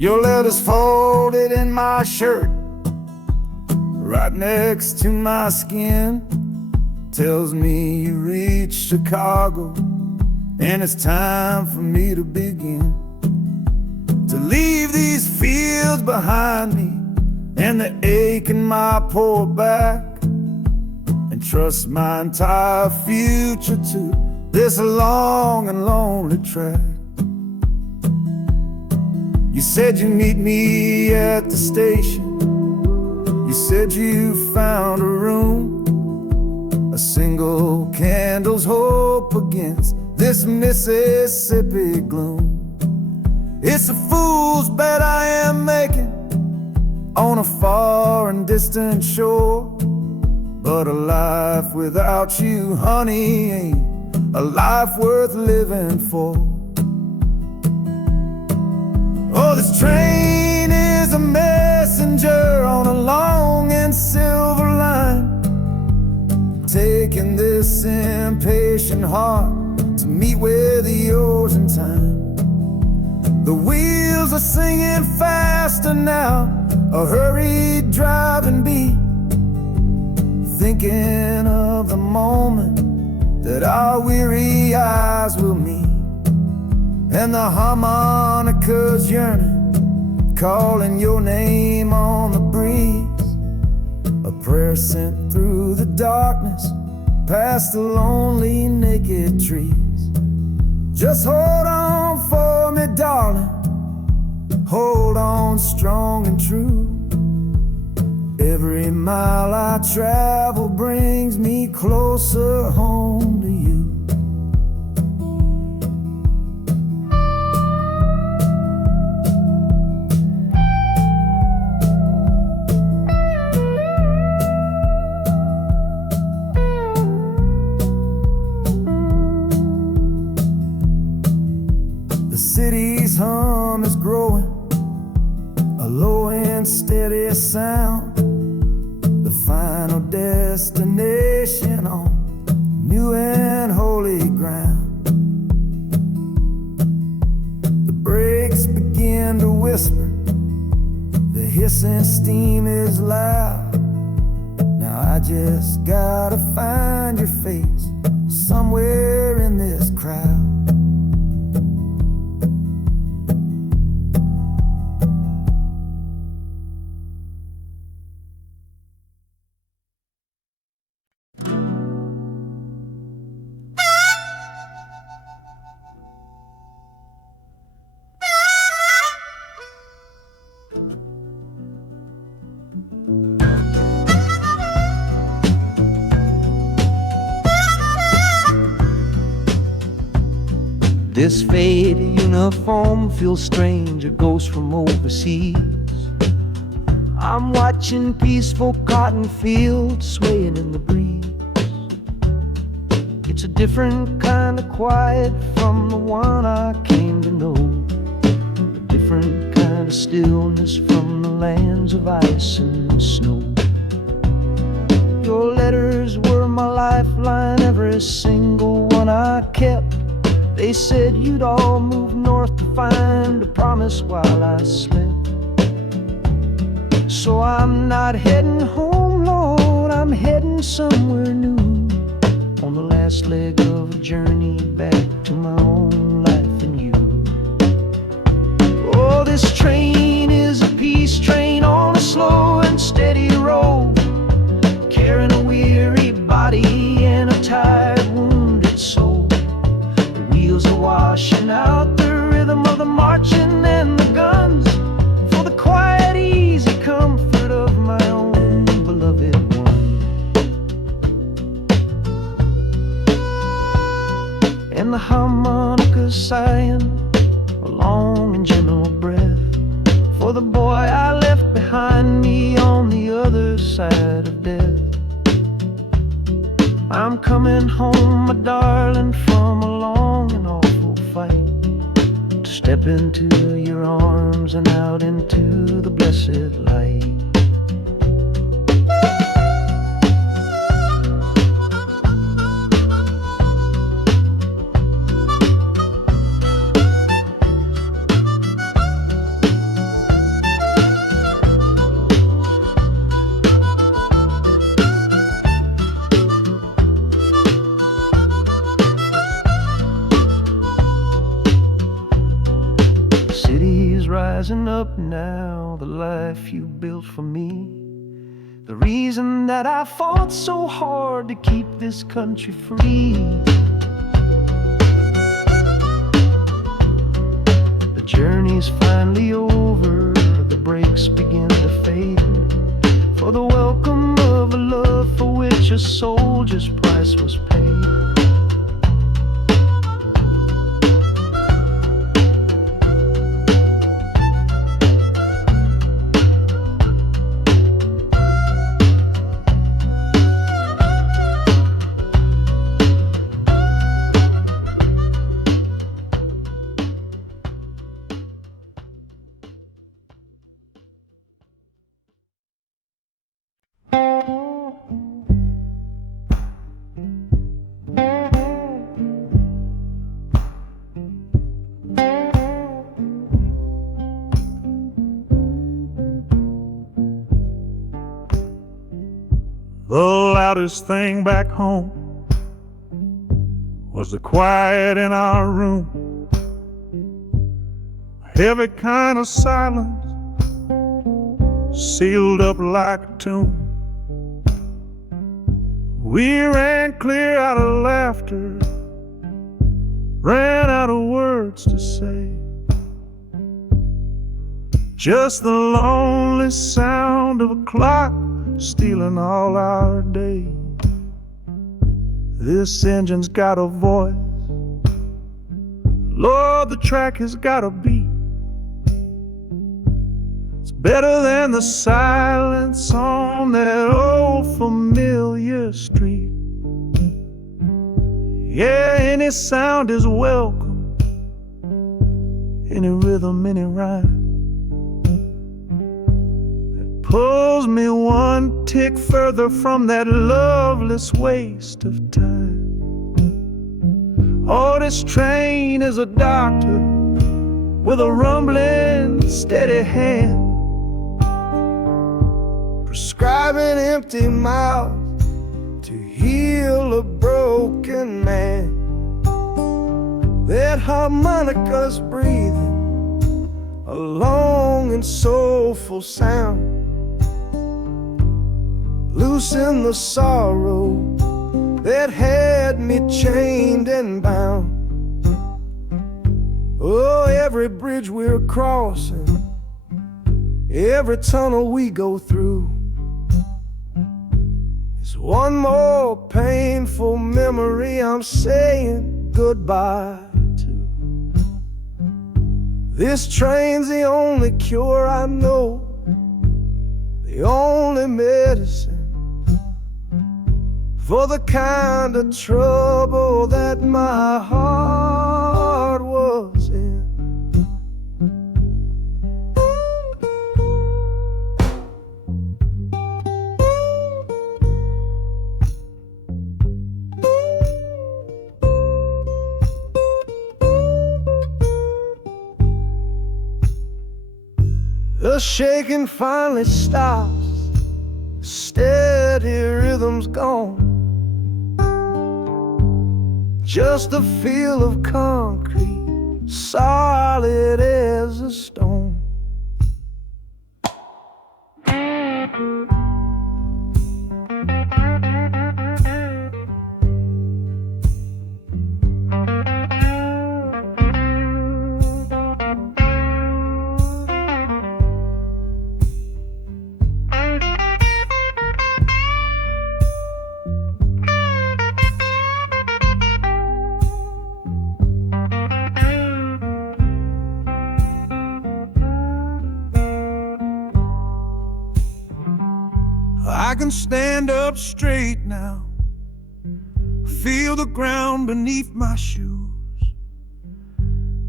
Your letter's folded in my shirt, right next to my skin. Tells me you reached Chicago, and it's time for me to begin. To leave these fields behind me, and the ache in my poor back, and trust my entire future to this long and lonely track. You said you'd meet me at the station. You said you found a room, a single candle's hope against this Mississippi gloom. It's a fool's bet I am making on a far and distant shore, but a life without you, honey, ain't a life worth living for. Oh, this train is a messenger on a long and silver line, taking this impatient heart to meet with yours in time. The wheels are singing faster now, a hurried driving beat, thinking of the moment that our weary eyes will meet. And the harmonica's yearning, calling your name on the breeze, a prayer sent through the darkness, past the lonely naked trees. Just hold on for me, darling, hold on strong and true. Every mile I travel brings me closer home to you. The city's hum is growing, a low and steady sound, the final destination on new and holy ground. The brakes begin to whisper, the hissing steam is loud. Now I just gotta find your face somewhere in this crowd. This faded uniform feels strange, a ghost from overseas. I'm watching peaceful cotton fields swaying in the breeze. It's a different kind of quiet from the one I came to know, a different kind of stillness from the lands of ice and snow. Your letters were my lifeline, every single one I kept. They said you'd all move north to find a promise while I slept. So I'm not heading home, Lord, I'm heading somewhere new, on the last leg of a journey back to my own life and you. Oh, this train is a peace train on a slow and steady road, carrying a weary body and a tired, wounded soul. Wheels are washing out the rhythm of the marching and the guns, for the quiet, easy comfort of my own beloved one. And the harmonica sighing a long and gentle breath for the boy I left behind me on the other side of death. I'm coming home, my darling, from a long and awful fight, to step into your arms and out into the blessed light. up now, the life you built for me. The reason that I fought so hard to keep this country free. The journey's finally over, the brakes begin to fade, for the welcome of a love for which a soldier's price was paid. The loudest thing back home was the quiet in our room, a heavy kind of silence sealed up like a tomb. We ran clear out of laughter, ran out of words to say, just the lonely sound of a clock stealing all our day. This engine's got a voice, Lord, the track has got a beat. It's better than the silence on that old familiar street. Yeah, any sound is welcome, any rhythm, any rhyme pulls me one tick further from that loveless waste of time. Oh, this train is a doctor with a rumbling, steady hand, prescribing empty mouths to heal a broken man. That harmonica's breathing a long and soulful sound, loosen the sorrow that had me chained and bound. Oh, every bridge we're crossing, every tunnel we go through is one more painful memory I'm saying goodbye to. This train's the only cure I know, the only medicine for the kind of trouble that my heart was in. The shaking finally stops, the steady rhythm's gone, just a feel of concrete, solid as a stone. I can stand up straight now, feel the ground beneath my shoes.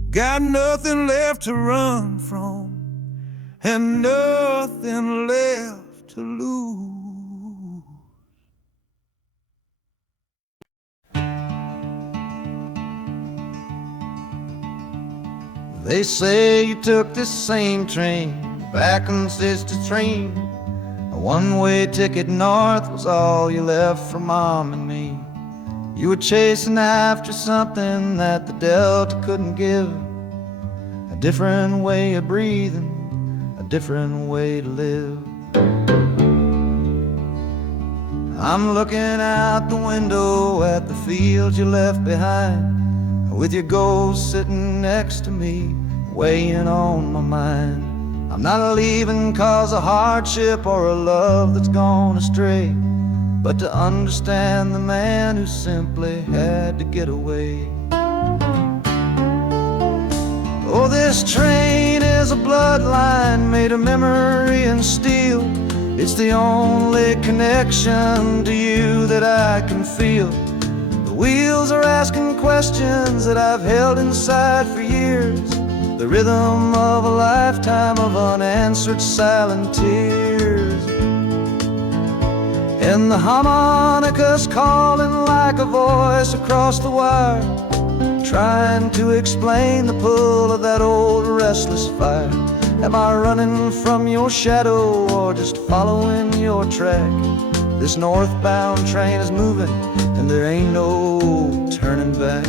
Got nothing left to run from and nothing left to lose. They say you took this same train back on Sister Train. A one-way ticket north was all you left for Mom and me. You were chasing after something that the Delta couldn't give, a different way of breathing, different way to live. I'm looking out the window at the fields you left behind, with your ghost sitting next to me, weighing on my mind. I'm not leaving cause of hardship or a love that's gone astray, but to understand the man who simply had to get away. Oh, this train is a bloodline made of memory and steel. It's the only connection to you that I can feel. The wheels are asking questions that I've held inside for years, the rhythm of a lifetime of unanswered silent tears. And the harmonica's calling like a voice across the wire, trying to explain the pull of that old restless fire. Am I running from your shadow or just following your track? This northbound train is moving and there ain't no turning back.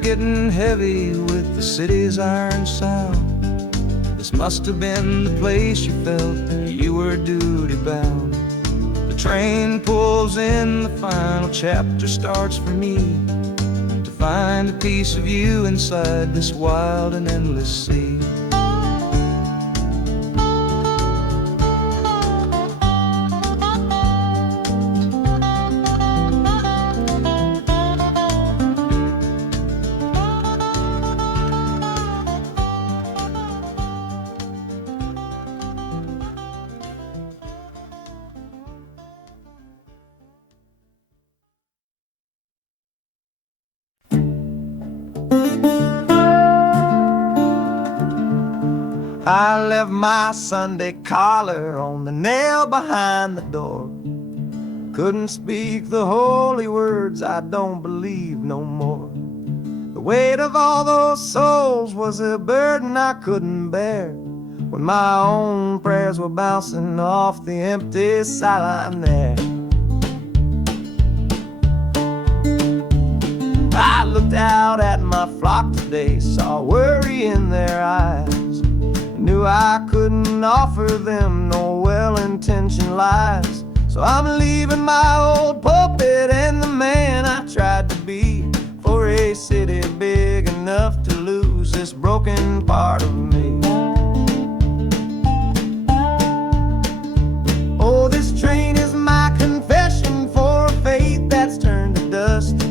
Getting heavy with the city's iron sound. This must have been the place you felt you were duty bound. The train pulls in, the final chapter starts for me, to find a piece of you inside this wild and endless sea. I left my Sunday collar on the nail behind the door. Couldn't speak the holy words, I don't believe no more. The weight of all those souls was a burden I couldn't bear, when my own prayers were bouncing off the empty sideline there. I looked out at my flock today, saw worry in their eyes, knew I couldn't offer them no well-intentioned lies. So I'm leaving my old pulpit and the man I tried to be, for a city big enough to lose this broken part of me. Oh, this train is my confession for a faith that's turned to dust,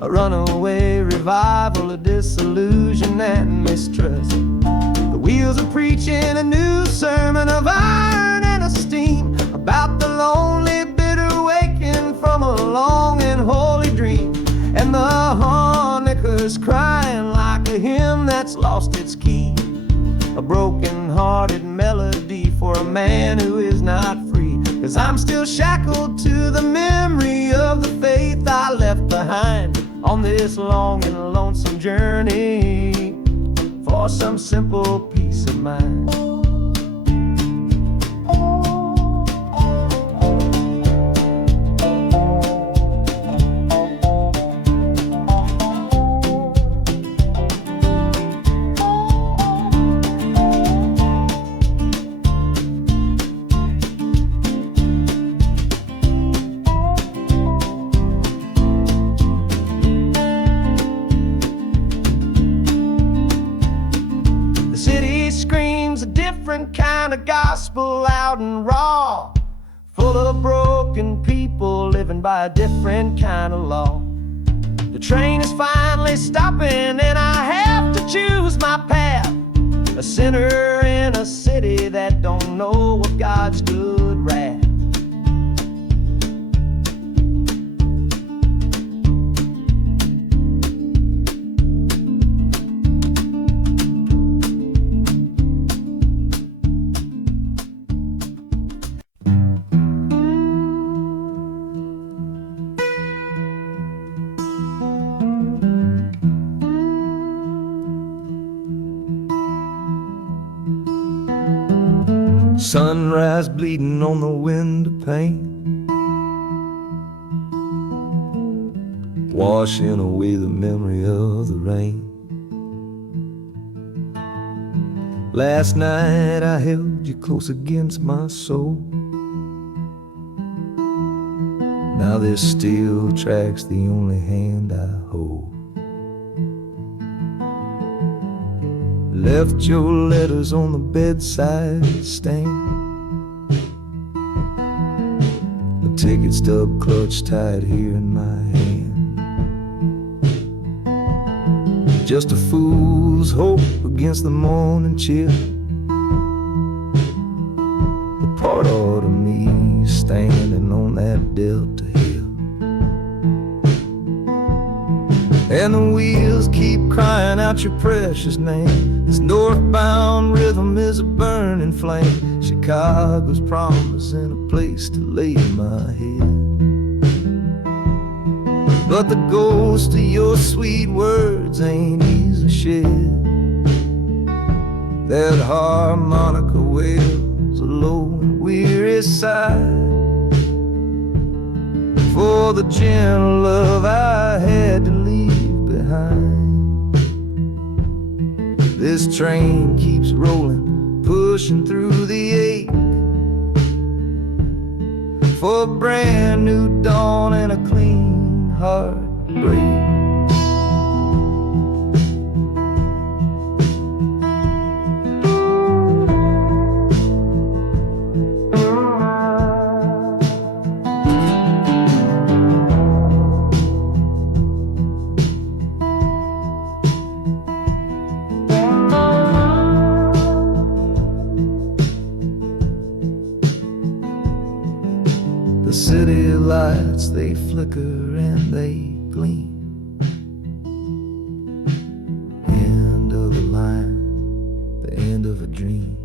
a runaway revival of disillusion and mistrust. The wheels are preaching a new sermon of iron and of steam, about the lonely, bitter waking from a long and holy dream. And the harmonica's crying like a hymn that's lost its key, a broken-hearted melody for a man who is not free. 'Cause I'm still shackled to the memory of the faith I left behind on this long and lonesome journey for some simple peace of mind. Kind of gospel, loud and raw, full of broken people living by a different kind of law. The train is finally stopping and I have to choose my path, a sinner in a city that don't know of God's good wrath. sunrise bleeding on the window pane, washing away the memory of the rain. Last night I held you close against my soul. Now there's steel tracks, the only hand I hold. Left your letters on the bedside stand, the ticket stub clutched tight here in my hand. Just a fool's hope against the morning chill, the part of me standing on that Delta hill. And the wheels keep crying out your precious name. This northbound rhythm is a burning flame. Chicago's promising a place to lay my head. But the ghost of your sweet words ain't easy shed. That harmonica wails a low and weary sigh for the gentle love I had to leave behind. This train keeps rolling, pushing through the ache, for a brand new dawn and a clean heartbreak. The city lights, they flicker and they gleam. End of the line, the end of a dream.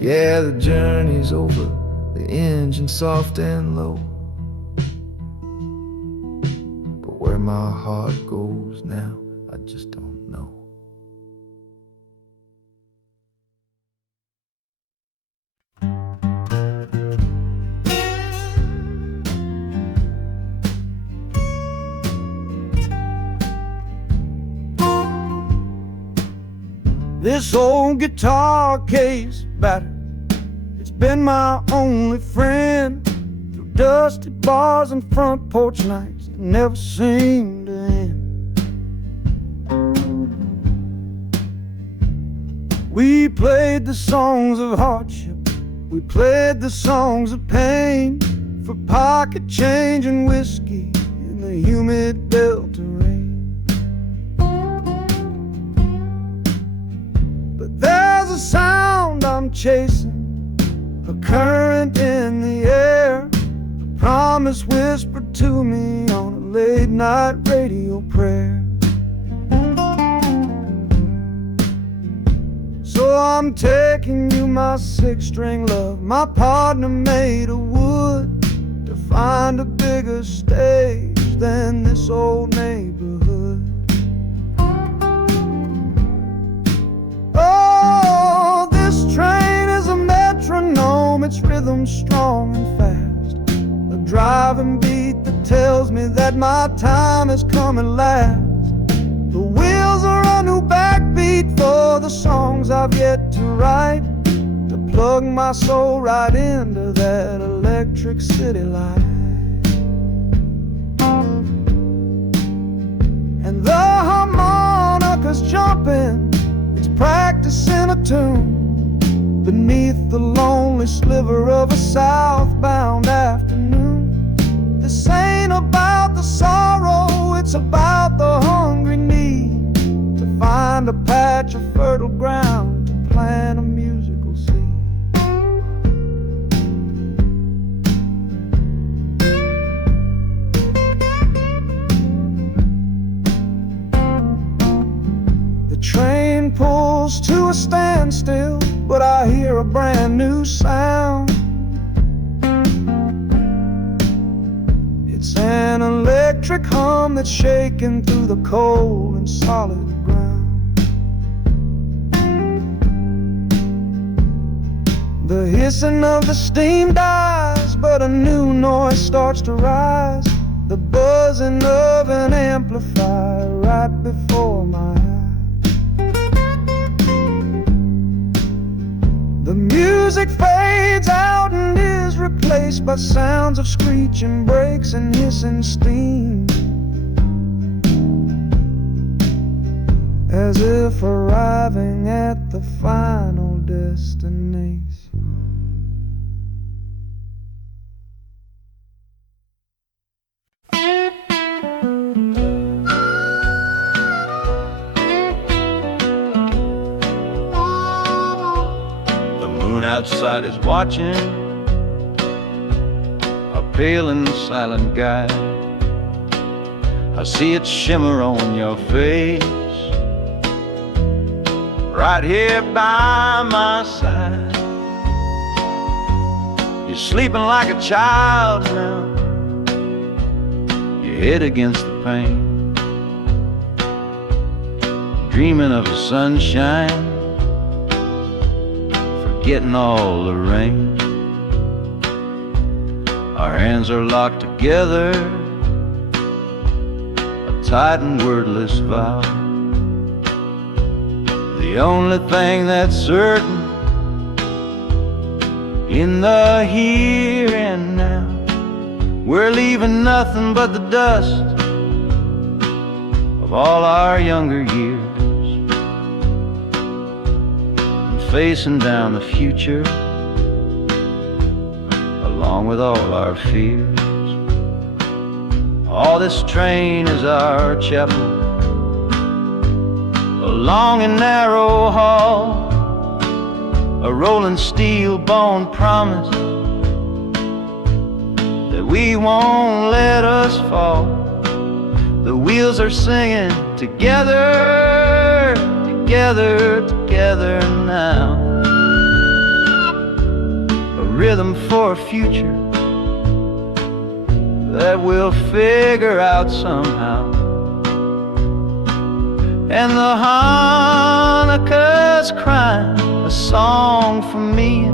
Yeah, the journey's over, the engine soft and low. But where my heart goes now, I just don't know. This old guitar case battered, it's been my only friend through dusty bars and front porch nights that never seem to end. We played the songs of hardship, we played the songs of pain, for pocket change and whiskey in the humid Delta rain. There's a sound I'm chasing, a current in the air, a promise whispered to me on a late night radio prayer. So I'm taking you, my six-string love, my partner made of wood, to find a bigger stage than this old neighborhood. Oh, this train is a metronome, its rhythm strong and fast, a driving beat that tells me that my time has come at last. The wheels are a new backbeat for the songs I've yet to write, to plug my soul right into that electric city light. And the harmonica's jumping, practicing a tune beneath the lonely sliver of a southbound afternoon. This ain't about the sorrow, it's about the hungry need to find a patch of fertile ground to plant a musical seed. The train pulls to a standstill, but I hear a brand new sound. It's an electric hum that's shaking through the cold and solid ground. The hissing of the steam dies, but a new noise starts to rise. The buzzing of an amplifier right before my eyes. The music fades out and is replaced by sounds of screeching brakes and hissing steam, as if arriving at the final destination. Outside is watching, a pale and silent guy. I see it shimmer on your face, right here by my side. You're sleeping like a child now, your head against the pane, dreaming of the sunshine, getting all the rain. Our hands are locked together, a tight and wordless vow. The only thing that's certain in the here and now, we're leaving nothing but the dust of all our younger years, facing down the future along with all our fears. Oh, this train is our chapel, a long and narrow hall, a rolling steel bone promise that we won't let us fall. The wheels are singing together, together, together now. A rhythm for a future that we'll figure out somehow. And the Hanukkah's crying a song for me,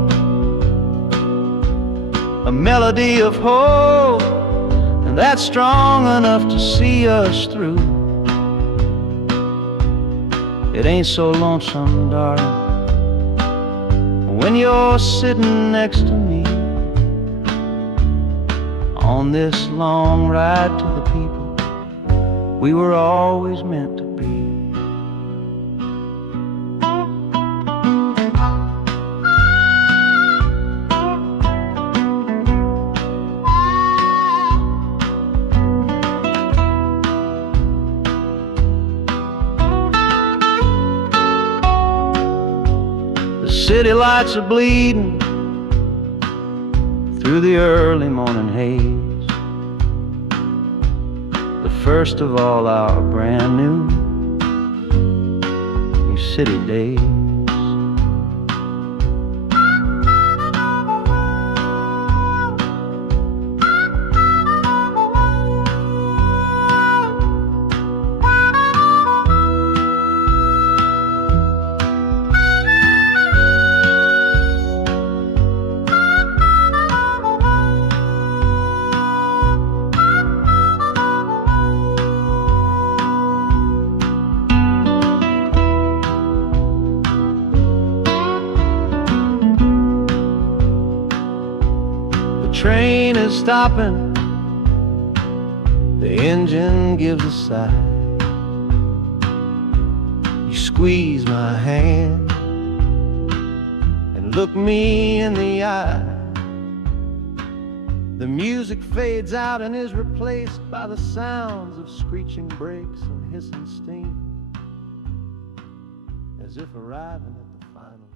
a melody of hope, and that's strong enough to see us through. It ain't so lonesome, darling, when you're sitting next to me on this long ride to the people we were always meant to be. City lights are bleeding through the early morning haze, the first of all our brand new city days. Train is stopping, the engine gives a sigh. You squeeze my hand and look me in the eye. The music fades out and is replaced by the sounds of screeching brakes and hissing steam, as if arriving at the final scene.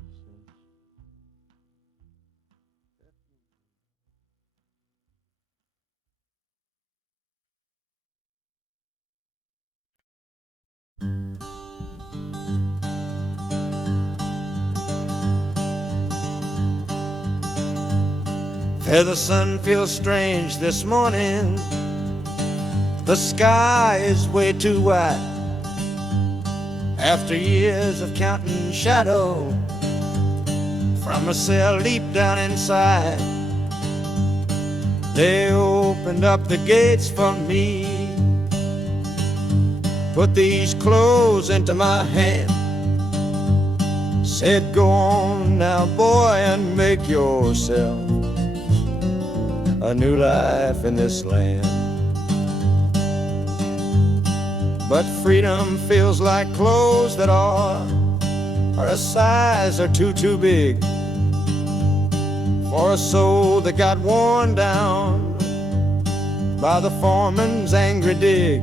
The sun feels strange this morning. The sky is way too wide. After years of counting shadow from a cell deep down inside. They opened up the gates for me, put these clothes into my hand, said, go on now, boy, and make yourself a new life in this land. But freedom feels like clothes that are a size or two big for a soul that got worn down by the foreman's angry dig.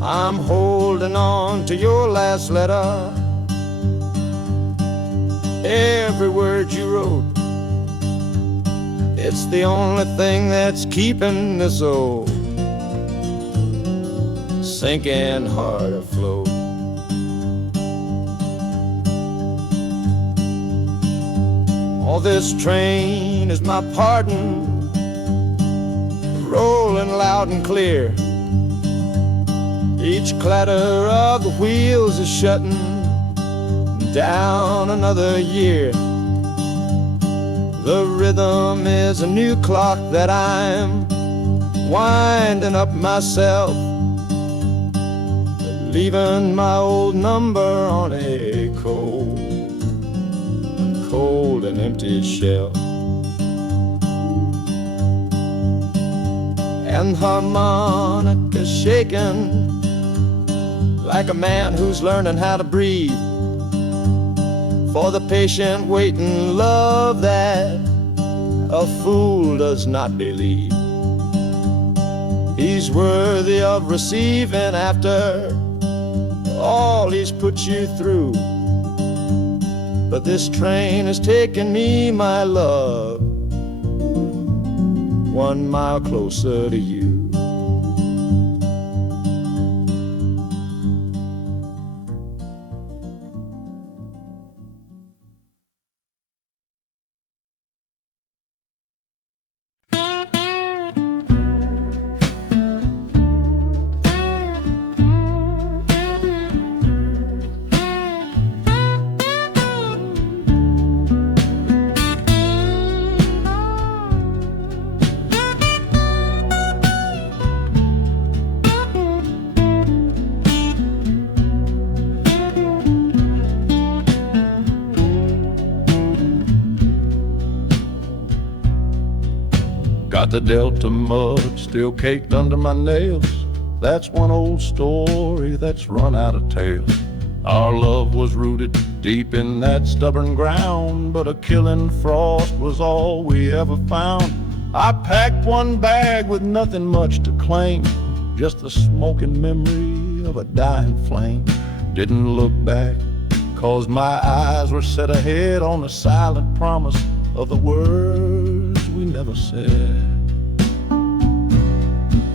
I'm holding on to your last letter, every word you wrote. It's the only thing that's keeping this old sinking heart afloat. Oh, this train is my pardon, rolling loud and clear. Each clatter of the wheels is shutting down another year. The rhythm is a new clock that I'm winding up myself, leaving my old number on a cold and empty shelf. And harmonica shaking like a man who's learning how to breathe, for the patient waiting love that a fool does not believe. He's worthy of receiving after all he's put you through. But this train has taken me, my love, 1 mile closer to you. Got the Delta mud still caked under my nails. That's one old story that's run out of tales. Our love was rooted deep in that stubborn ground, but a killing frost was all we ever found. I packed one bag with nothing much to claim, just the smoking memory of a dying flame. Didn't look back, 'cause my eyes were set ahead on the silent promise of the words we never said.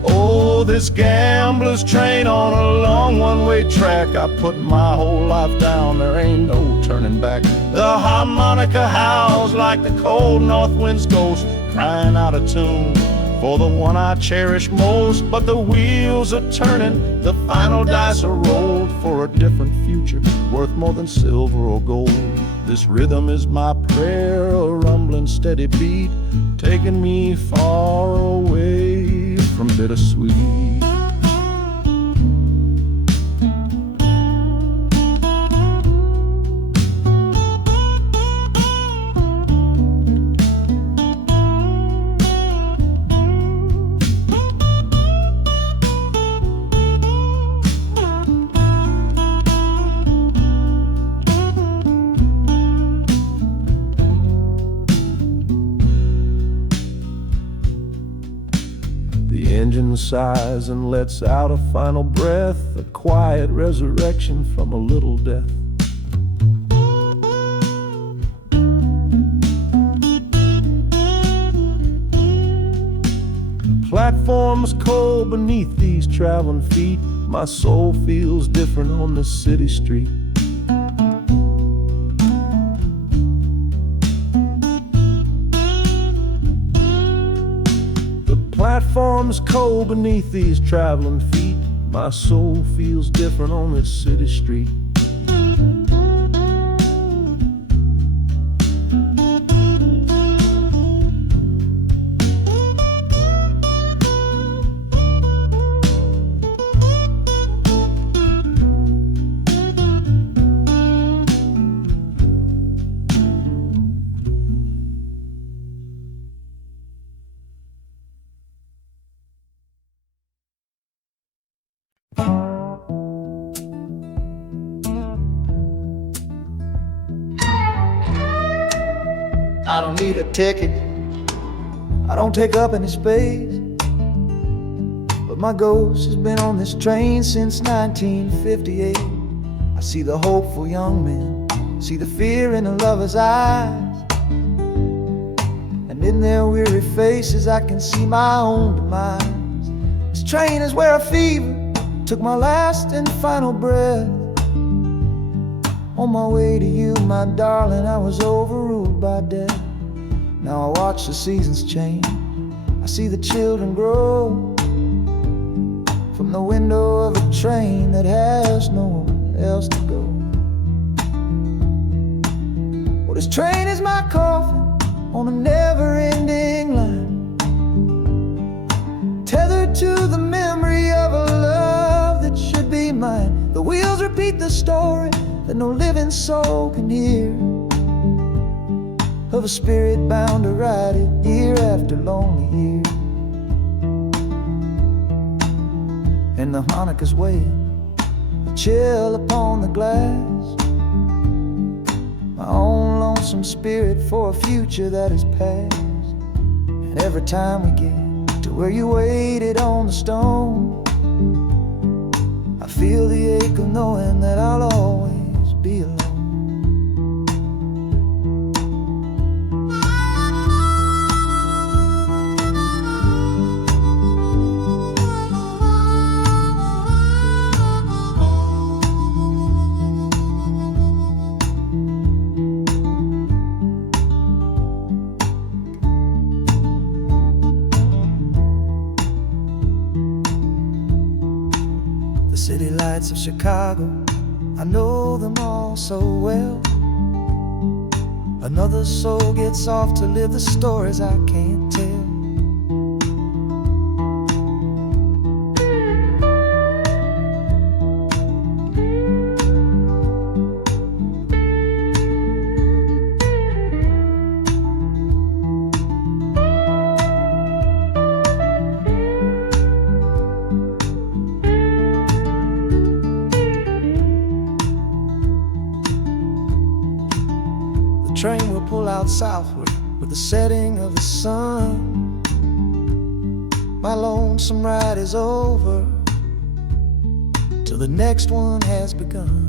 Oh, this gambler's train on a long one-way track. I put my whole life down, there ain't no turning back. The harmonica howls like the cold north wind's ghost, crying out a tune for the one I cherish most. But the wheels are turning, the final dice are rolled for a different future, worth more than silver or gold. This rhythm is my prayer, a rumbling steady beat, taking me far away from bittersweet. The engine sighs and lets out a final breath, a quiet resurrection from a little death. The platform's cold beneath these traveling feet. My soul feels different on this city street. Platform's cold beneath these traveling feet. My soul feels different on this city street. I don't need a ticket, I don't take up any space, but my ghost has been on this train since 1958. I see the hopeful young men, see the fear in the lovers' eyes, and in their weary faces I can see my own demise. This train is where a fever took my last and final breath. On my way to you, my darling, I was overruled by death. Now I watch the seasons change, I see the children grow, from the window of a train that has nowhere else to go. Well, this train is my coffin on a never-ending line, tethered to the memory of a love that should be mine. The wheels repeat the story that no living soul can hear, of a spirit bound to ride it year after lonely year. And the harmonicas wail a chill upon the glass, my own lonesome spirit for a future that is past. And every time we get to where you waited on the stone, I feel the ache of knowing that I'll always be alone. The city lights of Chicago, I know them all so well. Another soul gets off to live the stories I can't tell. The train will pull out southward with the setting of the sun. My lonesome ride is over till the next one has begun.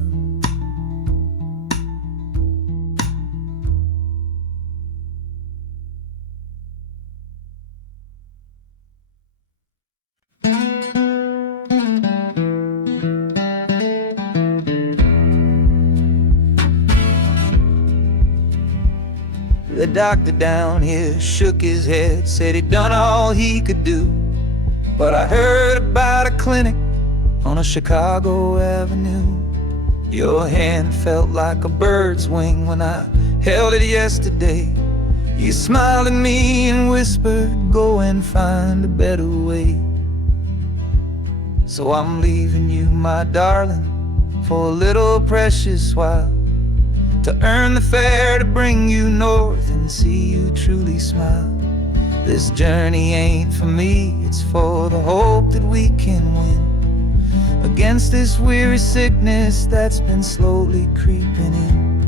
The doctor down here shook his head, said he'd done all he could do. But I heard about a clinic on a Chicago avenue. Your hand felt like a bird's wing when I held it yesterday. You smiled at me and whispered, go and find a better way. So I'm leaving you, my darling, for a little precious while, to earn the fare to bring you north and see you truly smile. This journey ain't for me, it's for the hope that we can win against this weary sickness that's been slowly creeping in.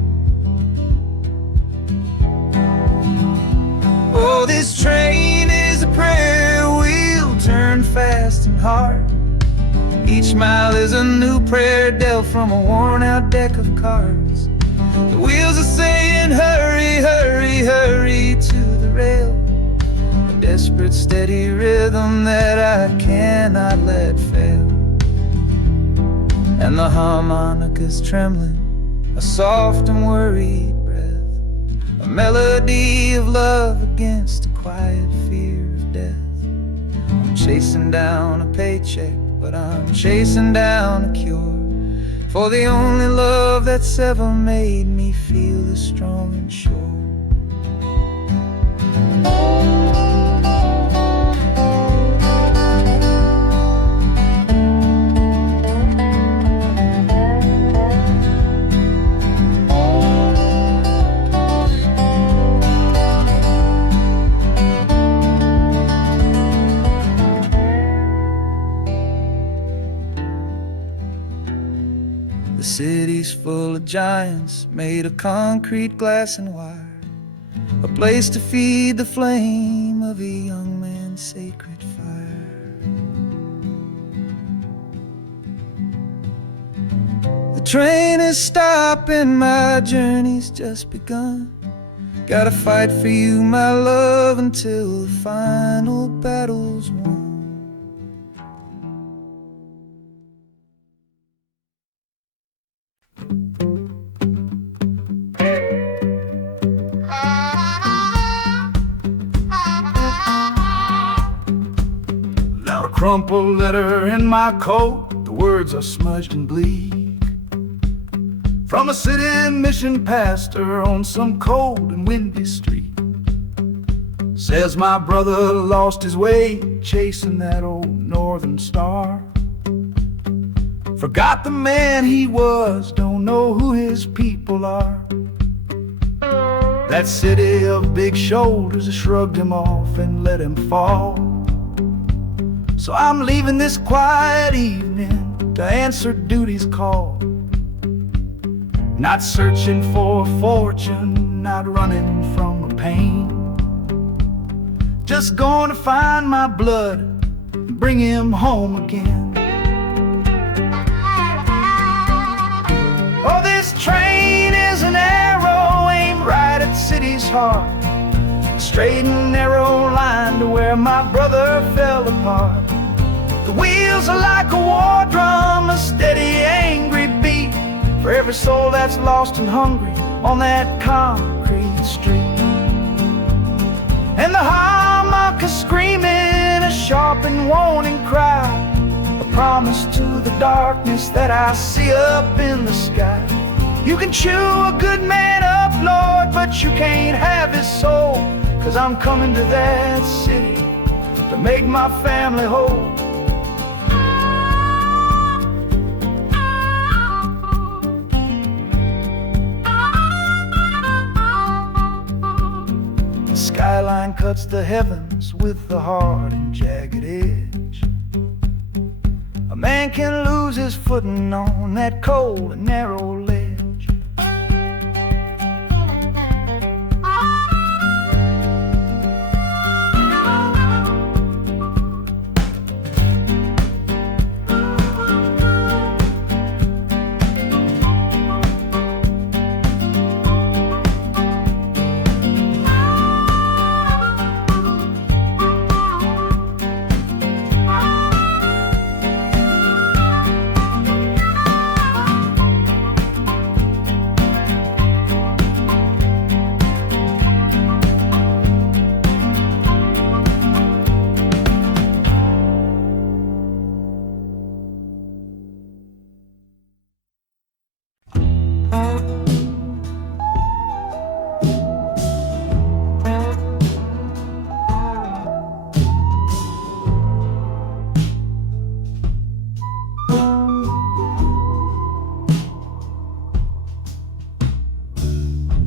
Oh, this train is a prayer wheel turned fast and hard. Each mile is a new prayer dealt from a worn out deck of cards. The wheels are saying hurry, hurry, hurry to the rail, a desperate steady rhythm that I cannot let fail. And the harmonica's trembling, a soft and worried breath, a melody of love against a quiet fear of death. I'm chasing down a paycheck, but I'm chasing down a cure for the only love that's ever made me feel this strong and sure. The city's full of giants made of concrete, glass, and wire. a place to feed the flame of a young man's sacred fire. The train is stopping, my journey's just begun. Gotta fight for you, my love, until the final battle's won. Now a crumpled letter in my coat, the words are smudged and bleak, from a city mission pastor on some cold and windy street. Says my brother lost his way chasing that old northern star. Forgot the man he was, don't know who his people are. That city of big shoulders has shrugged him off and let him fall. So I'm leaving this quiet evening to answer duty's call. Not searching for a fortune, not running from a pain. Just going to find my blood and bring him home again. Oh, this train is an arrow aimed right at city's heart, a straight and narrow line to where my brother fell apart. The wheels are like a war drum, a steady, angry beat for every soul that's lost and hungry on that concrete street. And the harmonica screaming a sharp and warning cry, a promise to the darkness that I see up in the sky. You can chew a good man up, Lord, but you can't have his soul, 'cause I'm coming to that city to make my family whole. Skyline cuts the heavens with the hard and jagged edge. A man can lose his footing on that cold and narrow ledge.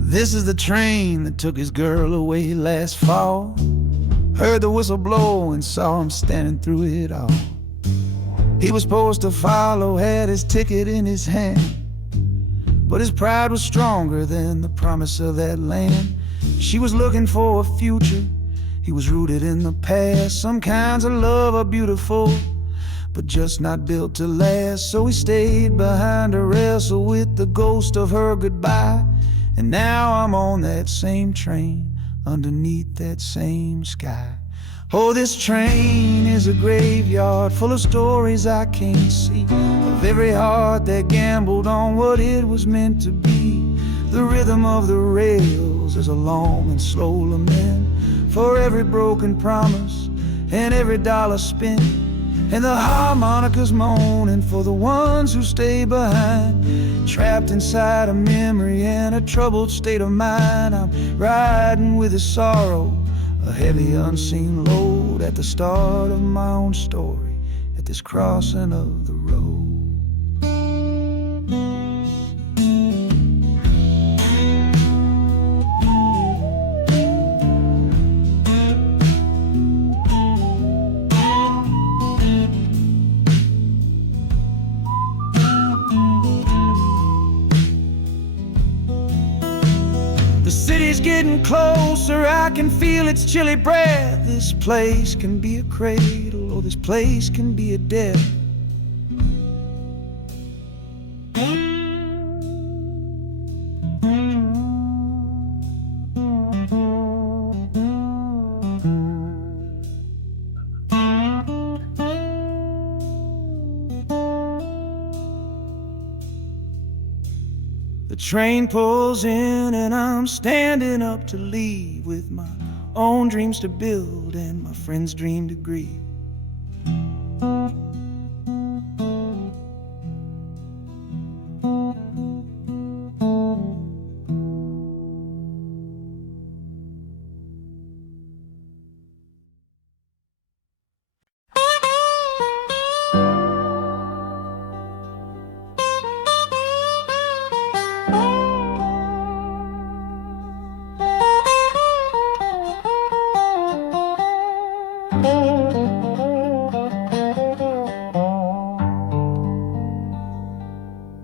This is the train that took his girl away last fall. Heard the whistle blow and saw him standing through it all. He was supposed to follow, had his ticket in his hand, but his pride was stronger than the promise of that land. She was looking for a future, he was rooted in the past. Some kinds of love are beautiful, but just not built to last. So he stayed behind to wrestle with the ghost of her goodbye. And now I'm on that same train, underneath that same sky. Oh, this train is a graveyard full of stories I can't see, of every heart that gambled on what it was meant to be. The rhythm of the rails is a long and slow lament for every broken promise and every dollar spent. And the harmonica's moaning for the ones who stay behind, trapped inside a memory and a troubled state of mind. I'm riding with a sorrow, a heavy unseen load, at the start of my own story, at this crossing of the road. getting closer, I can feel its chilly breath. This place can be a cradle, or this place can be a death. The train pulls in and I'm standing up to leave, with my own dreams to build and my friends' dream to grieve.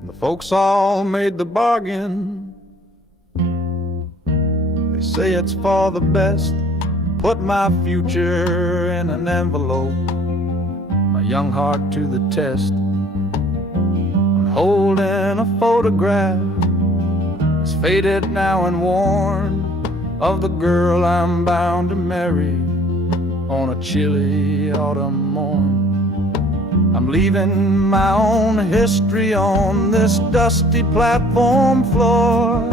The folks all made the bargain. They say it's for the best. Put my future in an envelope, my young heart to the test. I'm holding a photograph, it's faded now and worn, of the girl I'm bound to marry on a chilly autumn morn. I'm leaving my own history on this dusty platform floor,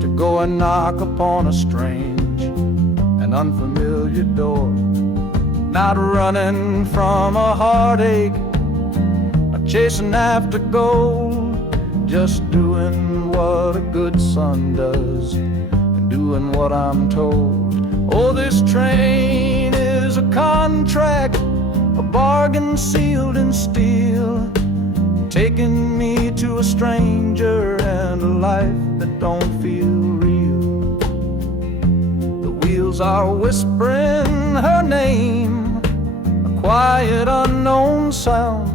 to go and knock upon a strange and unfamiliar door. Not running from a heartache, not chasing after gold, just doing what a good son does and doing what I'm told. Oh, this train is a contract, a bargain sealed in steel, taking me to a stranger and a life that don't feel real. The wheels are whispering her name, a quiet unknown sound,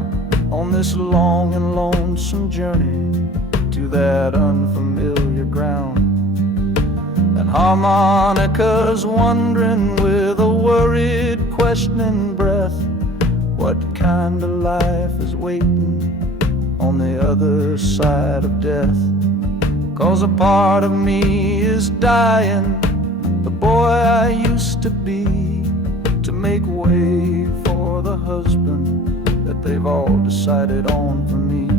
on this long and lonesome journey to that unfamiliar ground. And harmonicas wondering with a worried, questioning breath, what kind of life is waiting on the other side of death? 'Cause a part of me is dying, the boy I used to be, to make way for the husband that they've all decided on for me.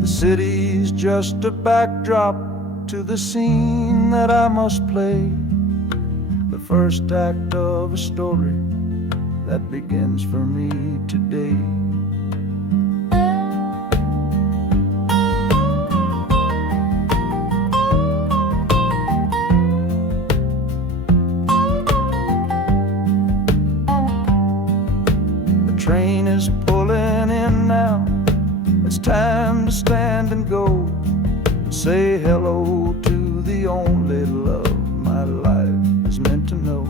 The city's just a backdrop to the scene that I must play, the first act of a story that begins for me today. The train is pulling in now, it's time to stand and go, and say hello to the only love my life is meant to know.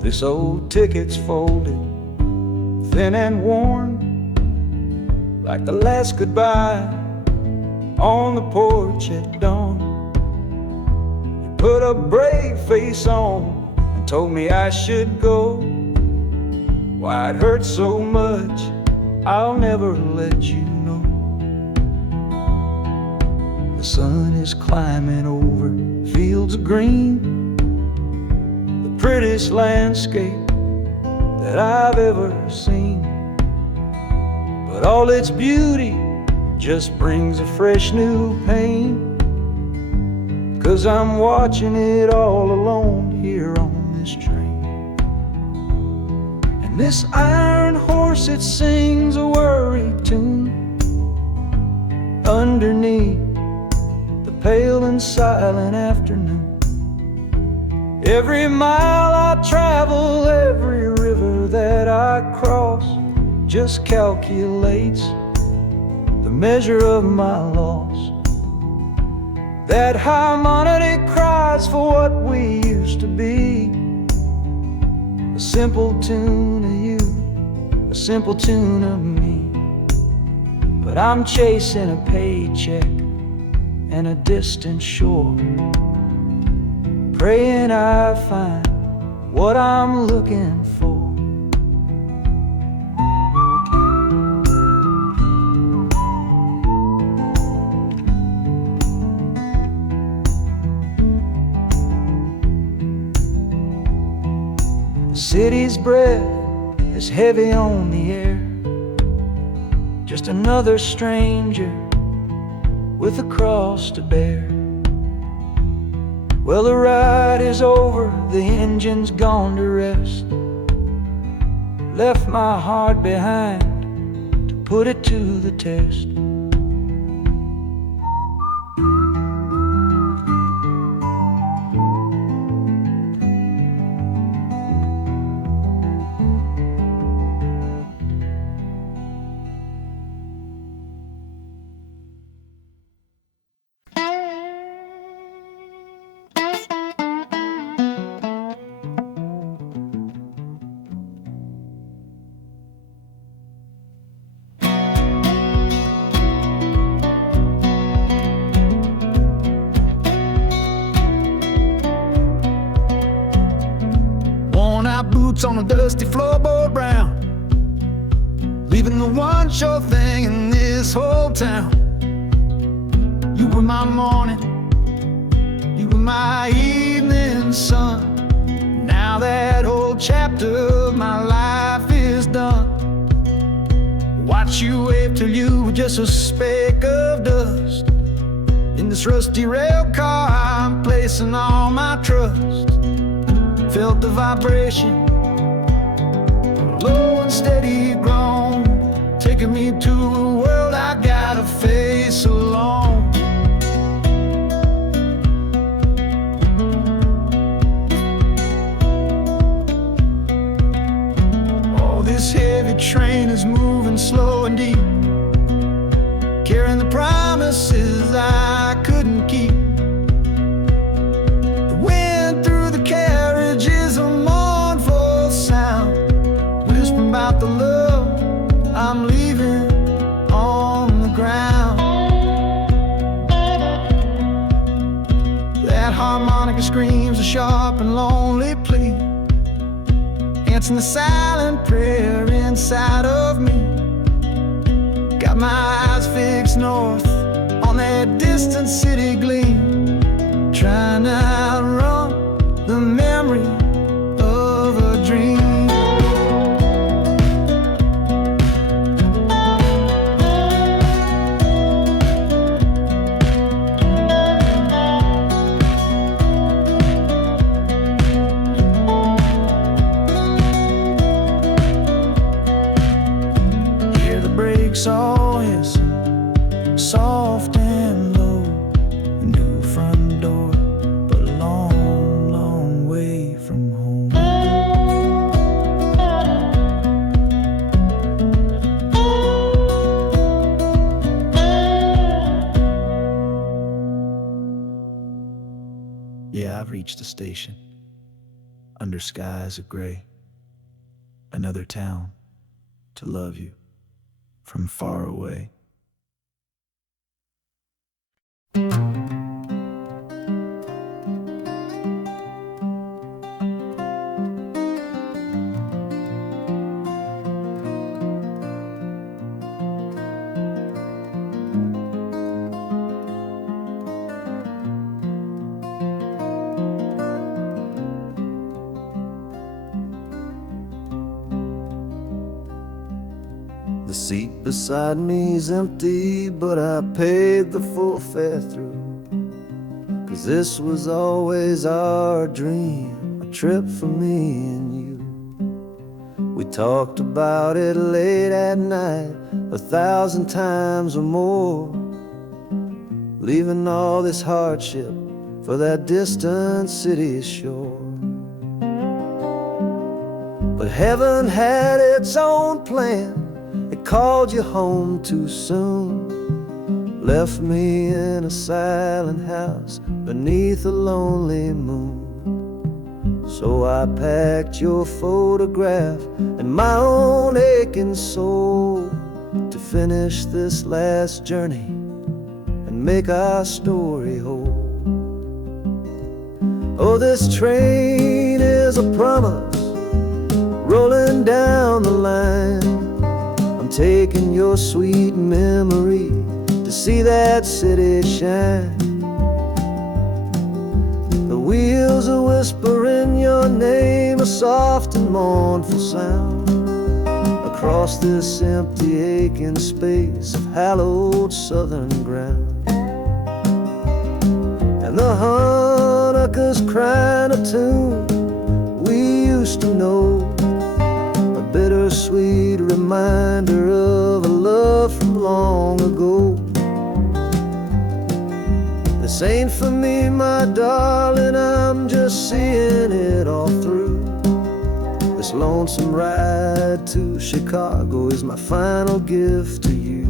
This old ticket's folded, thin and worn, like the last goodbye on the porch at dawn. You put a brave face on and told me I should go. Why it hurts so much, I'll never let you know. The sun is climbing over fields of green, prettiest landscape that I've ever seen. But all its beauty just brings a fresh new pain, 'cause I'm watching it all alone here on this train. And this iron horse, it sings a worried tune, underneath the pale and silent afternoon. Every mile I travel, every river that I cross, just calculates the measure of my loss. That harmonic cries for what we used to be, a simple tune of you, a simple tune of me. But I'm chasing a paycheck and a distant shore, praying I find what I'm looking for. The city's breath is heavy on the air, just another stranger with a cross to bear. Well, the ride is over, the engine's gone to rest, left my heart behind to put it to the test. Boots on a dusty floorboard brown, leaving the one sure thing in this whole town. You were my morning, you were my evening sun. Now that whole chapter of my life is done. Watch you wave till you were just a speck of dust. In this rusty rail car I'm placing all my trust. Felt the vibration, low and steady grown, taking me to a world I gotta face alone. Oh, this heavy train is moving slow and deep, carrying the promises I couldn't keep. The wind through the carriage is a mournful sound, whispering about the love I'm leaving on the ground. That harmonica screams a sharp and lonely plea, answering the silent prayer inside of me. Got my eyes fixed north on that distant city gleam, trying to outrun the memory of a dream. Hear the brakes all hiss, soft and low. A new front door, but a long, long way from home. Yeah, I've reached the station, under skies of gray. Another town to love you from far away. The seat beside me's empty, but I paid the full fare through. 'Cause this was always our dream, a trip for me and you. We talked about it late at night, 1,000 times or more. leaving all this hardship for that distant city's shore. But heaven had its own plan. It called you home too soon, left me in a silent house beneath a lonely moon. So I packed your photograph and my own aching soul to finish this last journey and make our story whole. Oh, this train is a promise rolling down the line. I'm taking your sweet memory to see that city shine. The wheels are whispering your name, a soft and mournful sound, across this empty aching space of hallowed southern ground. And the Hanukkah's crying a tune we used to know, a bittersweet reminder of a love from long ago. This ain't for me, my darling, I'm just seeing it all through. This lonesome ride to Chicago is my final gift to you.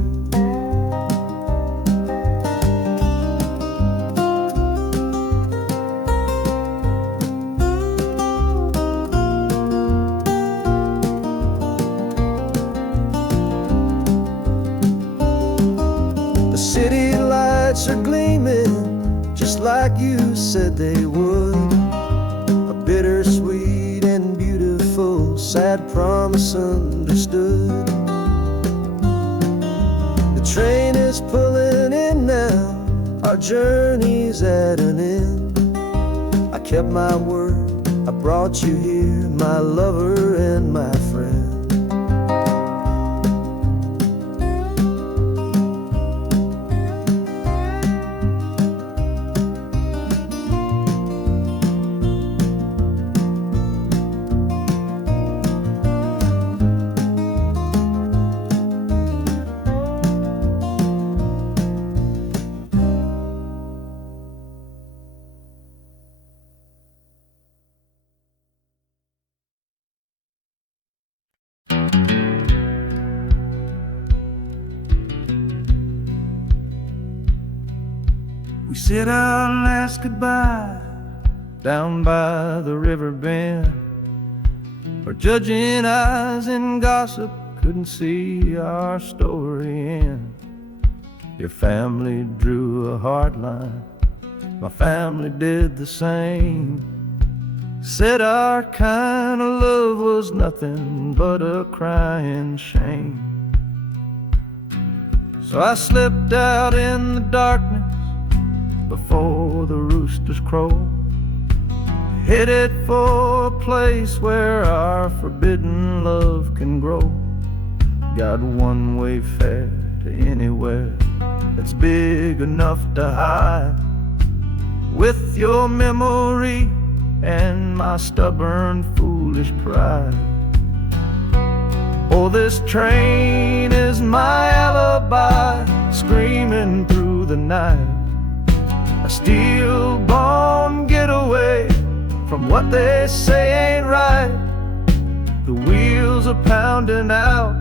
The city lights are gleaming just like you said they would, a bittersweet and beautiful sad promise understood. The train is pulling in now, our journey's at an end. I kept my word, I brought you here, my lover and my friend. We said our last goodbye down by the river bend, where judging eyes and gossip couldn't see our story end. Your family drew a hard line, my family did the same. Said our kind of love was nothing but a crying shame. So I slipped out in the darkness before the roosters crow, headed for a place where our forbidden love can grow. Got one-way fare to anywhere that's big enough to hide, with your memory and my stubborn, foolish pride. Oh, this train is my alibi, screaming through the night, a steel-born getaway from what they say ain't right. The wheels are pounding out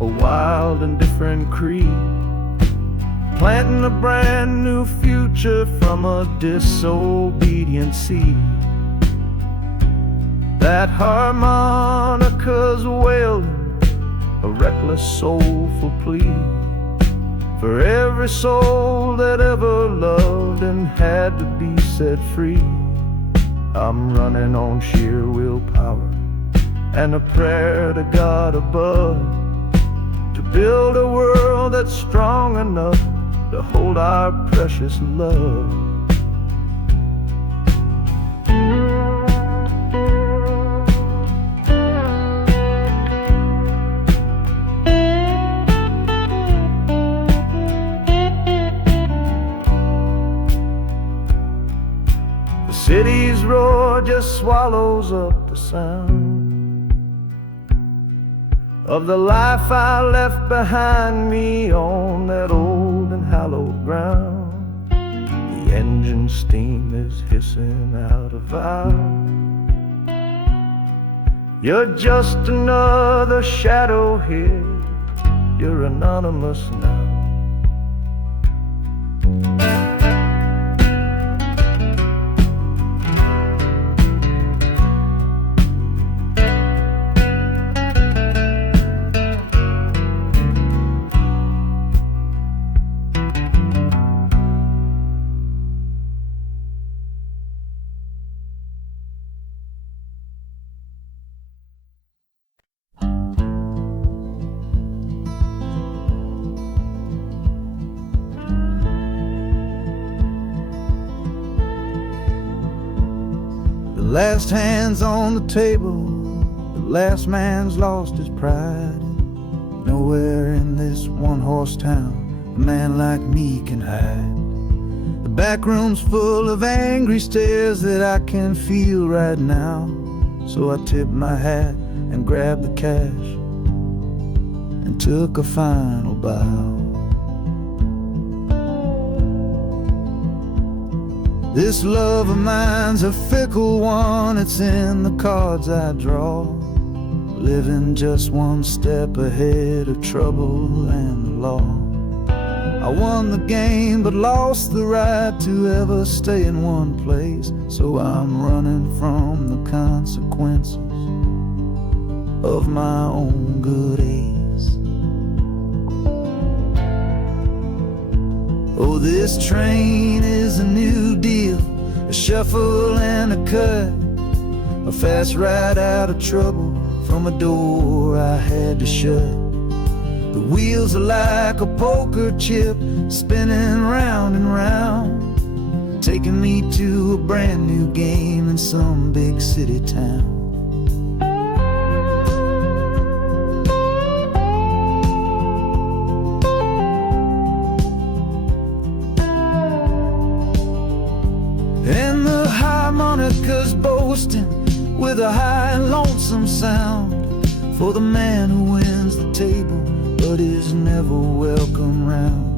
a wild and different creed, planting a brand new future from a disobedient seed. That harmonica's wailing a reckless, soulful plea for every soul that ever loved and had to be set free. I'm running on sheer willpower and a prayer to God above, to build a world that's strong enough to hold our precious love. The city's roar just swallows up the sound of the life I left behind me on that old and hallowed ground. engine steam is hissing out of valve. You're just another shadow here. You're anonymous now. The last hand's on the table, the last man's lost his pride. Nowhere in this one-horse town a man like me can hide. The back room's full of angry stares that I can feel right now. So I tipped my hat and grabbed the cash and took a final bow. This love of mine's a fickle one, it's in the cards I draw. Living just one step ahead of trouble and the law. I won the game but lost the right to ever stay in one place. So I'm running from the consequences of my own good ace. Oh, this train is a new deal, a shuffle and a cut, a fast ride out of trouble from a door I had to shut. The wheels are like a poker chip, spinning round and round, taking me to a brand new game in some big city town. And the harmonica's boasting with a high and lonesome sound for the man who wins the table but is never welcome round.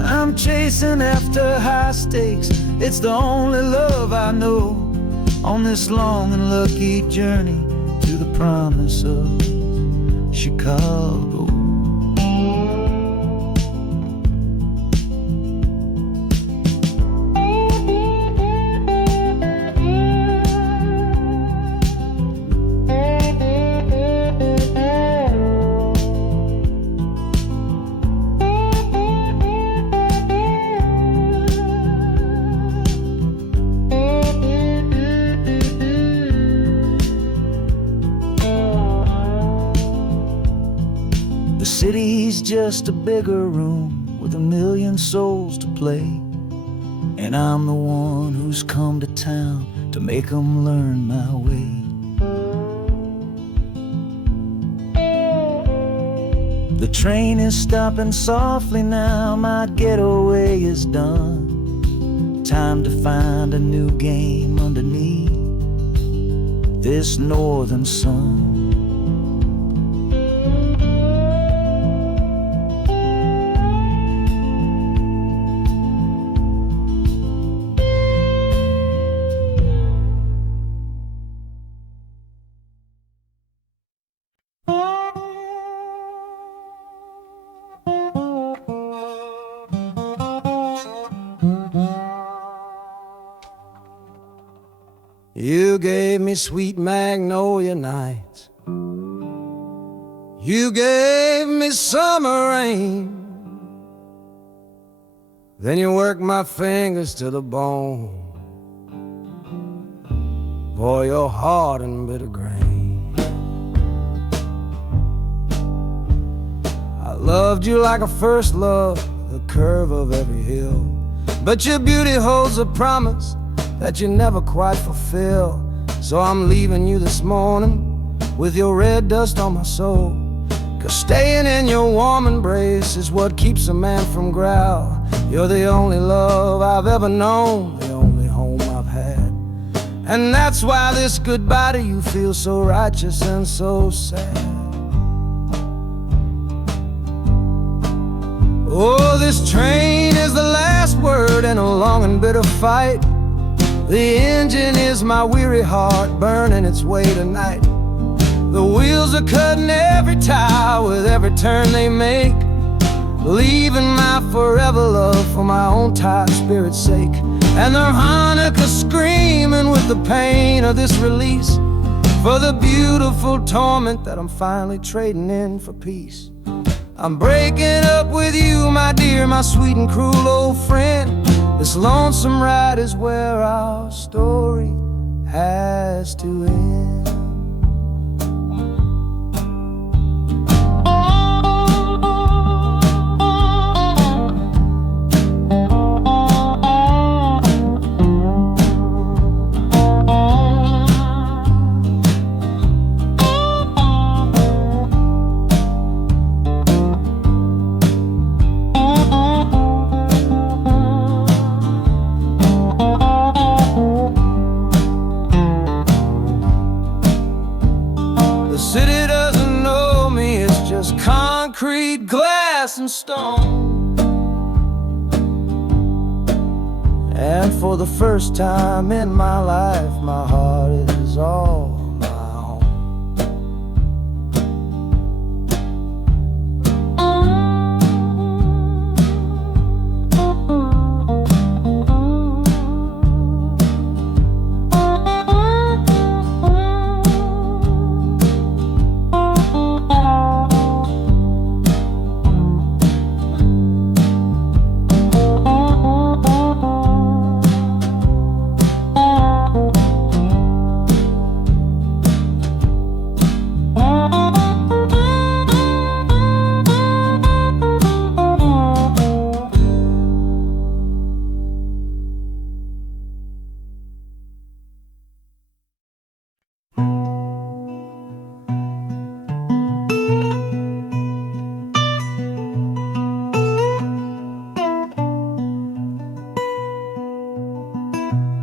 I'm chasing after high stakes, it's the only love I know on this long and lucky journey to the promise of Chicago. The city's just a bigger room with a million souls to play, and I'm the one who's come to town to make them learn my way. The train is stopping softly now, my getaway is done. Time to find a new game underneath this northern sun. You gave me sweet magnolia nights, you gave me summer rain, then you worked my fingers to the bone. Boy, you're hard and bitter grain. I loved you like a first love, the curve of every hill, but your beauty holds a promise that you never quite fulfill. So I'm leaving you this morning with your red dust on my soul, 'cause staying in your warm embrace is what keeps a man from growl. You're the only love I've ever known, the only home I've had, and that's why this goodbye to you feels so righteous and so sad. Oh, this train is the last last word in a long and bitter fight. The engine is my weary heart, burning its way tonight. The wheels are cutting every tire with every turn they make, leaving my forever love for my own tired spirit's sake. And the harmonica screaming with the pain of this release, for the beautiful torment that I'm finally trading in for peace. I'm breaking up with you, my dear, my sweet and cruel old friend. This lonesome ride is where our story has to end. City doesn't know me, it's just concrete, glass, and stone. And for the first time in my life, my heart is all my own.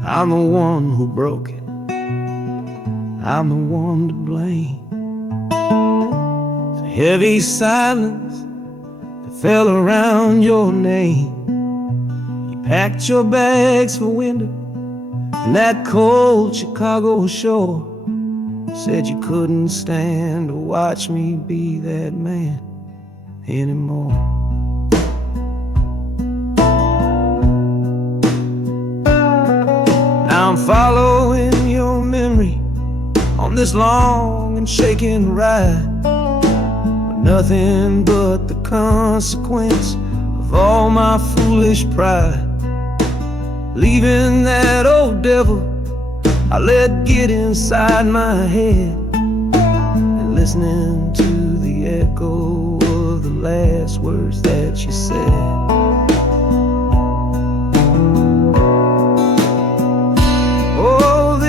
I'm the one who broke it, I'm the one to blame. The heavy silence that fell around your name. You packed your bags for winter in that cold Chicago shore. Said you couldn't stand to watch me be that man anymore. I'm following your memory on this long and shaking ride, but nothing but the consequence of all my foolish pride. Leaving that old devil I let get inside my head, and listening to the echo of the last words that you said.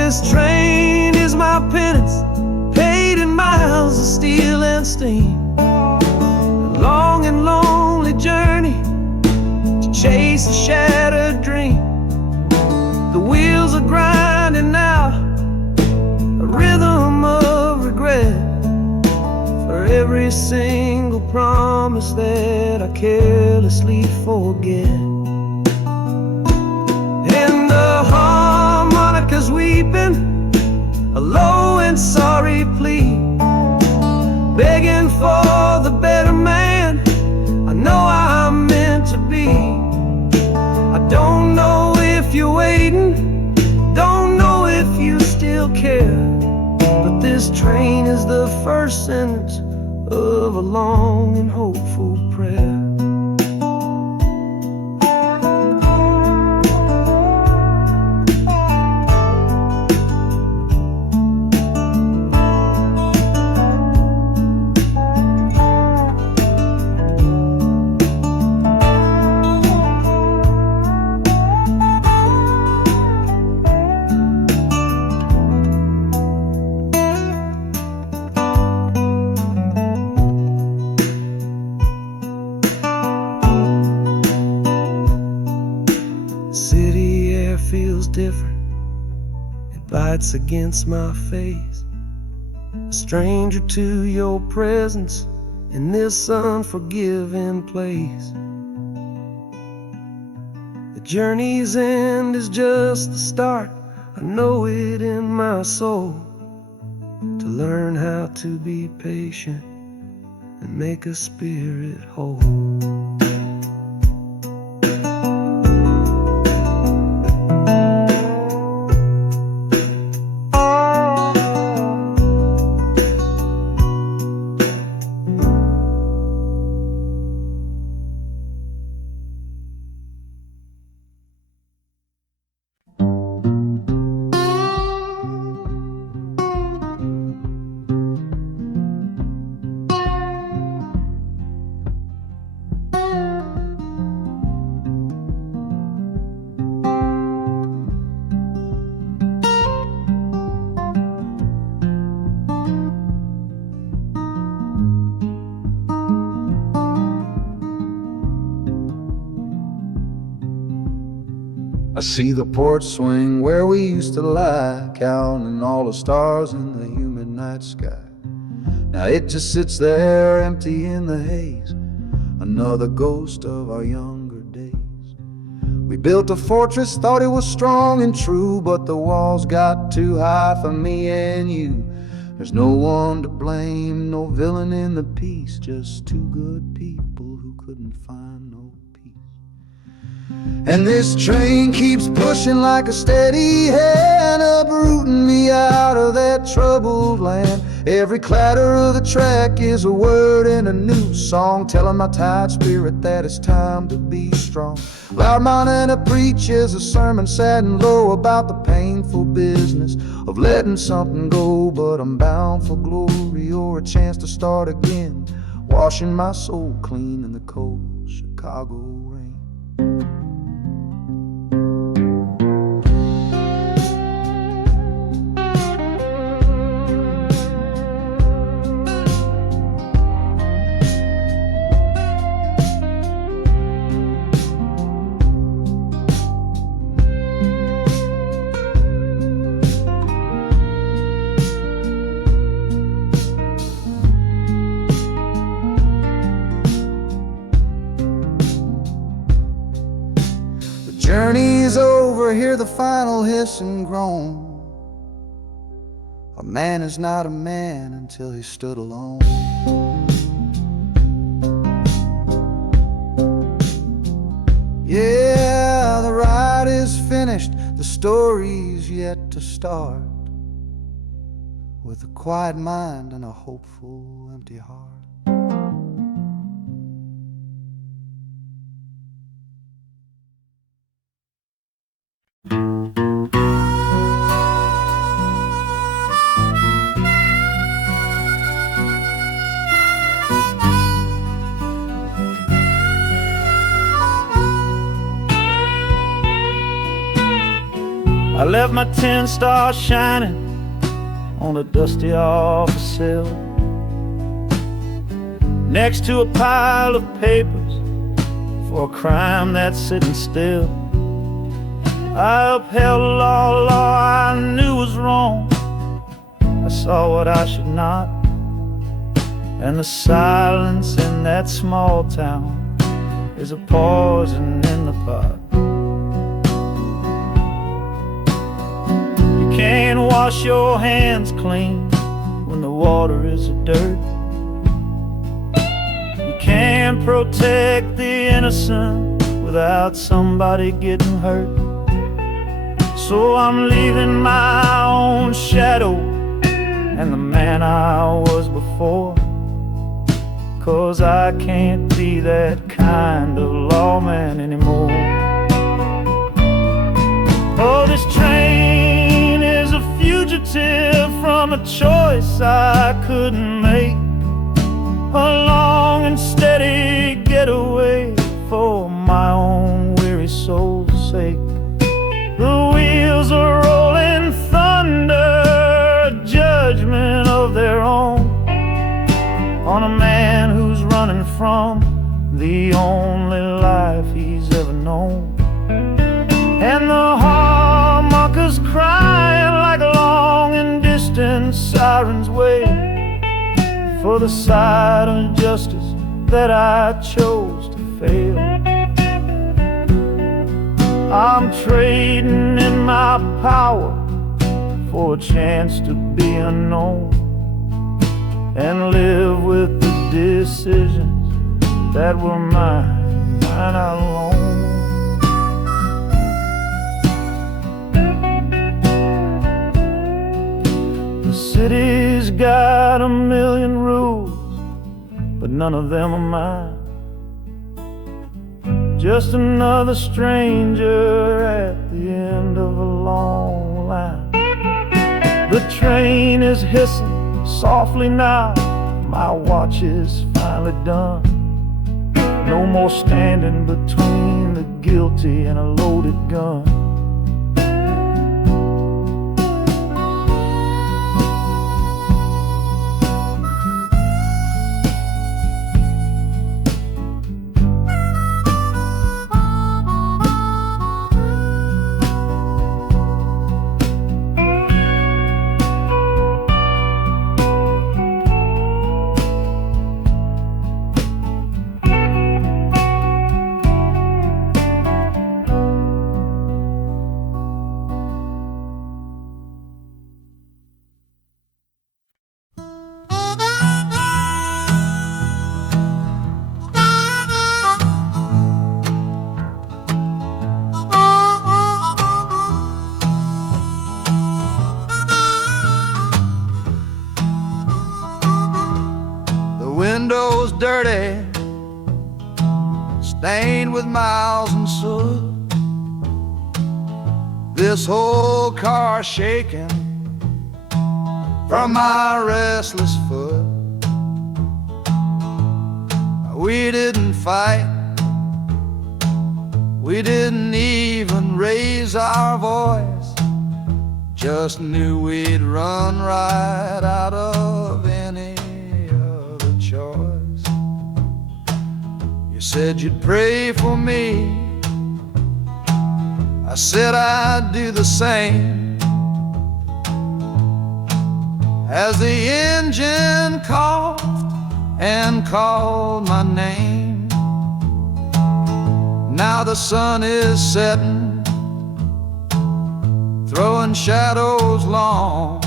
This train is my penance, paid in miles of steel and steam. A long and lonely journey to chase a shattered dream. The wheels are grinding out a rhythm of regret for every single promise that I carelessly forget. And the harmonica's weeping a low and sorry plea, begging for the better man I know I'm meant to be. I don't know if you're waiting, don't know if you still care, but this train is the first sentence of a long and hopeful prayer. City air feels different, it bites against my face. A stranger to your presence in this unforgiving place. journey's end is just the start. I know it in my soul, to learn how to be patient and make a spirit whole. I see the porch swing where we used to lie, counting all the stars in the humid night sky. Now it just sits there empty in the haze, another ghost of our younger days. We built a fortress, thought it was strong and true, but the walls got too high for me and you. There's no one to blame, no villain in the piece, just two good people who couldn't find no peace. And this train keeps pushing like a steady hand, uprooting me out of that troubled land. Every clatter of the track is a word in a new song, telling my tired spirit that it's time to be strong. Loud mountain to preach is a sermon sad and low about the painful business of letting something go. But I'm bound for glory or a chance to start again, washing my soul clean in the cold Chicago rain. Journey's over, hear the final hiss and groan. A man is not a man until he stood alone. Yeah, the ride is finished, the story's yet to start, with a quiet mind and a hopeful empty heart. I left my 10 stars shining on a dusty office sill, next to a pile of papers for a crime that's sitting still. I upheld a law I knew was wrong. I saw what I should not, and the silence in that small town is a poison in the pot. You can't wash your hands clean when the water is of dirt. You can't protect the innocent without somebody getting hurt. So I'm leaving my own shadow and the man I was before, 'cause I can't be that kind of lawman anymore. Oh, this train is a fugitive from a choice I couldn't make, a long and steady getaway for my own weary soul's sake. The wheels are rolling thunder, a judgment of their own, on a man who's running from the only life he's ever known. And the harmonicas crying like long and distant sirens wait for the side of justice that I chose to fail. I'm trading in my power for a chance to be unknown and live with the decisions that were mine alone. The city's got a million rules, but none of them are mine. Just another stranger at the end of a long line. The train is hissing softly now, my watch is finally done. No more standing between the guilty and a loaded gun. Windows dirty, stained with miles and soot. This whole car shaking from my restless foot. We didn't fight, we didn't even raise our voice, just knew we'd run right out of any choice. You said you'd pray for me, I said I'd do the same. As the engine coughed and called my name, now the sun is setting, throwing shadows long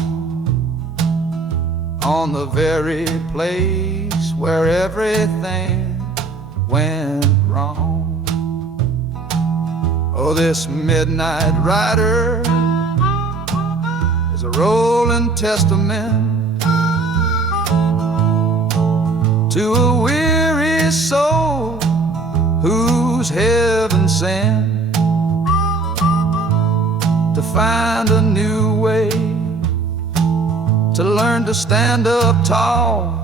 on the very place where everything went wrong. Oh, this midnight rider is a rolling testament to a weary soul whose heaven sent to find a new way, to learn to stand up tall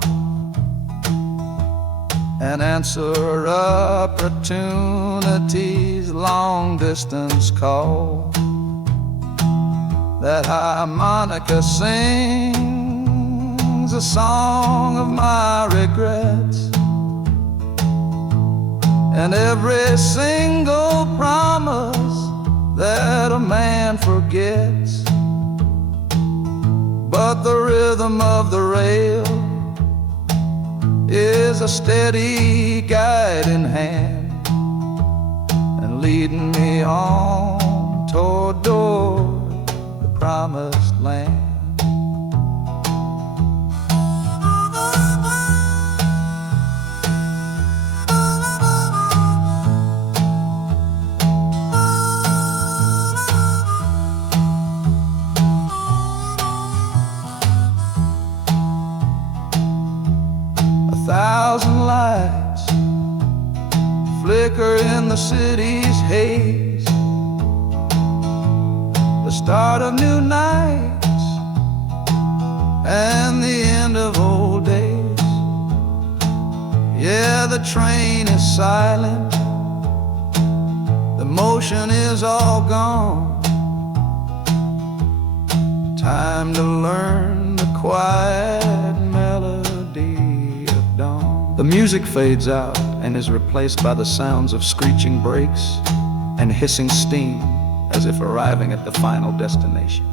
and answer opportunity's long-distance call. That harmonica sings a song of my regrets, and every single promise that a man forgets. But the rhythm of the rail is a steady guiding hand, and leading me on toward the promised land. Thousand lights flicker in the city's haze, the start of new nights and the end of old days. Yeah, the train is silent, the motion is all gone. Time to learn the quiet melody. The music fades out and is replaced by the sounds of screeching brakes and hissing steam, as if arriving at the final destination.